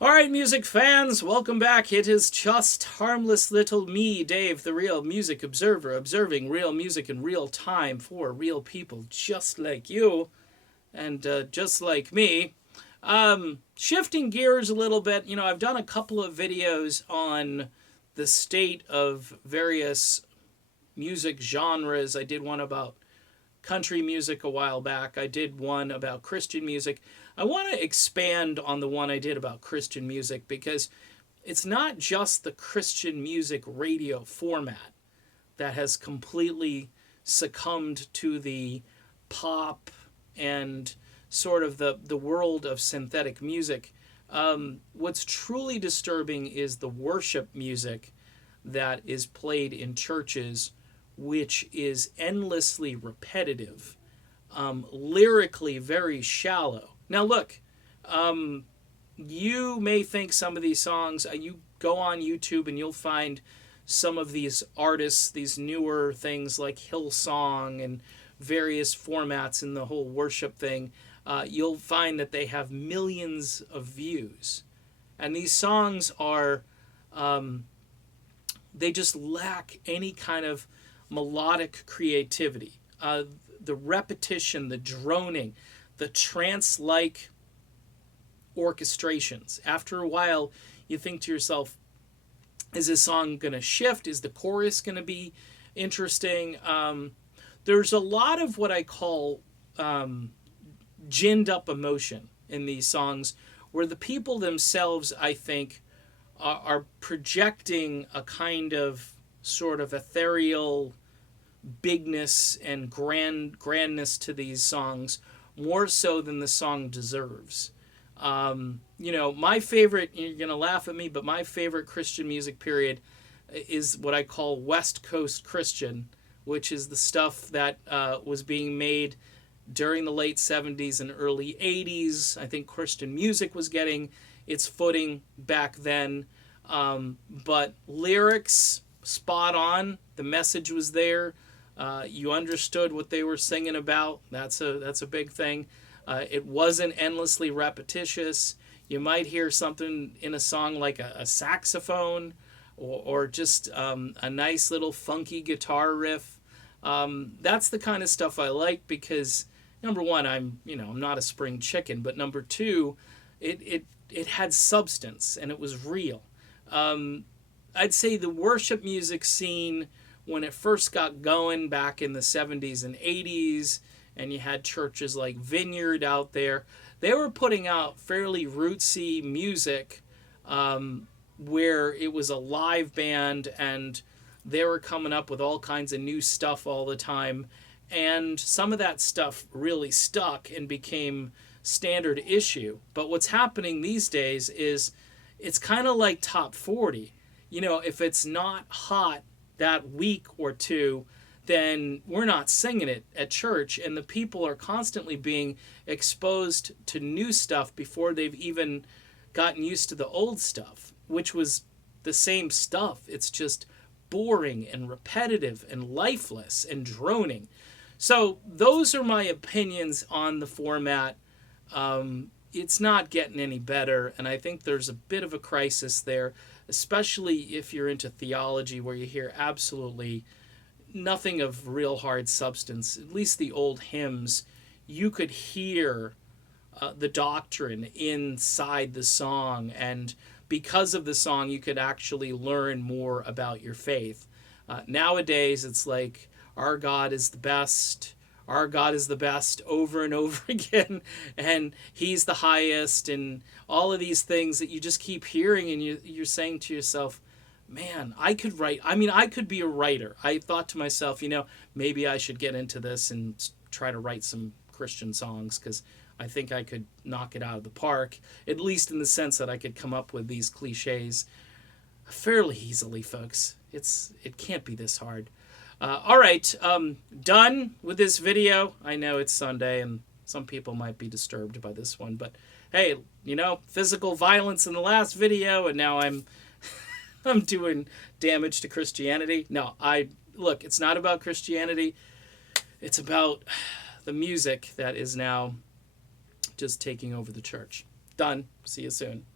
All right, music fans, welcome back. It is just harmless little me, Dave, the real music observer, observing real music in real time for real people just like you and just like me. Shifting gears a little bit, I've done a couple of videos on the state of various music genres. I did one about country music a while back. I did one about Christian music. I want to expand on the one I did about Christian music because it's not just the Christian music radio format that has completely succumbed to the pop and sort of the world of synthetic music. What's truly disturbing is the worship music that is played in churches, which is endlessly repetitive, lyrically very shallow. Now, look, you may think some of these songs, you go on YouTube and you'll find some of these artists, these newer things like Hillsong and various formats in the whole worship thing. You'll find that they have millions of views. And these songs are, they just lack any kind of melodic creativity. The repetition, the droning, the trance-like orchestrations. After a while, you think to yourself, is this song going to shift? Is the chorus going to be interesting? There's a lot of what I call ginned up emotion in these songs where the people themselves, I think, are projecting a kind of sort of ethereal bigness and grandness to these songs more so than the song deserves. My favorite, you're going to laugh at me, but my favorite Christian music period is what I call West Coast Christian, which is the stuff that was being made during the late 70s and early 80s. I think Christian music was getting its footing back then. But lyrics, spot on. The message was there. You understood what they were singing about. That's a big thing. It wasn't endlessly repetitious. You might hear something in a song like a saxophone or just a nice little funky guitar riff. That's the kind of stuff I like because number one, I'm not a spring chicken, but number two, it had substance and it was real. I'd say the worship music scene when it first got going back in the 70s and 80s, and you had churches like Vineyard out there, they were putting out fairly rootsy music where it was a live band and they were coming up with all kinds of new stuff all the time. And some of that stuff really stuck and became standard issue. But what's happening these days is it's kind of like top 40. If it's not hot that week or two, then we're not singing it at church. And the people are constantly being exposed to new stuff before they've even gotten used to the old stuff, which was the same stuff. It's just boring and repetitive and lifeless and droning. So those are my opinions on the format. It's not getting any better, and I think there's a bit of a crisis there, especially if you're into theology where you hear absolutely nothing of real hard substance. At least the old hymns, you could hear the doctrine inside the song, and because of the song, you could actually learn more about your faith. Nowadays, it's like, our God is the best. Our God is the best over and over again, and He's the highest, and all of these things that you just keep hearing, and you're saying to yourself, man, I could write. I mean, I could be a writer. I thought to myself, maybe I should get into this and try to write some Christian songs because I think I could knock it out of the park, at least in the sense that I could come up with these cliches fairly easily, folks. It can't be this hard. All right, done with this video. I know it's Sunday and some people might be disturbed by this one, but hey, physical violence in the last video, and now I'm doing damage to Christianity. No, look, it's not about Christianity. It's about the music that is now just taking over the church. Done. See you soon.